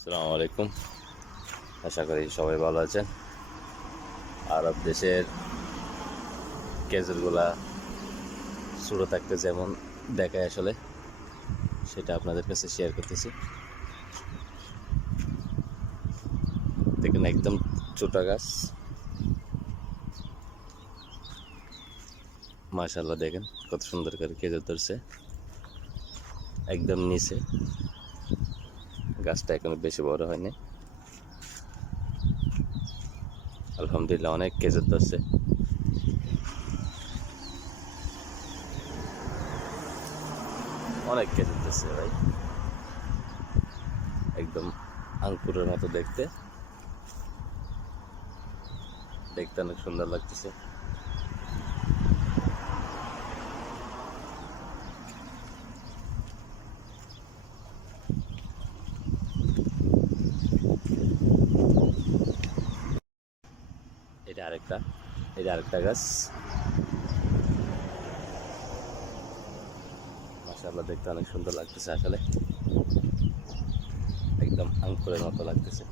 আসসালামু আলাইকুম। আশা করি সবাই ভালো আছেন। আরব দেশের খেজুরগুলা ছোটো থাকতে যেমন দেখায় আসলে সেটা আপনাদের কাছে শেয়ার করতেছি। দেখেন একদম ছোটা গাছ, মাশাআল্লাহ দেখেন কত সুন্দর করে খেজুর ধরছে। একদম নিচে গাছটা এখনো বেশি বড় হয়নি। আলহামদুলিল্লাহ অনেক খেজুর ধরছে। অনেক খেজুর ধরছে ভাই, একদম আঙ্কুরের মতো দেখতে দেখতে অনেক সুন্দর লাগতেছে। এটা আরেকটা গাছ, মাশাআল্লাহ দেখতে অনেক সুন্দর লাগতেছে আসলে, একদম আঙ্কুরের মতো লাগতেছে।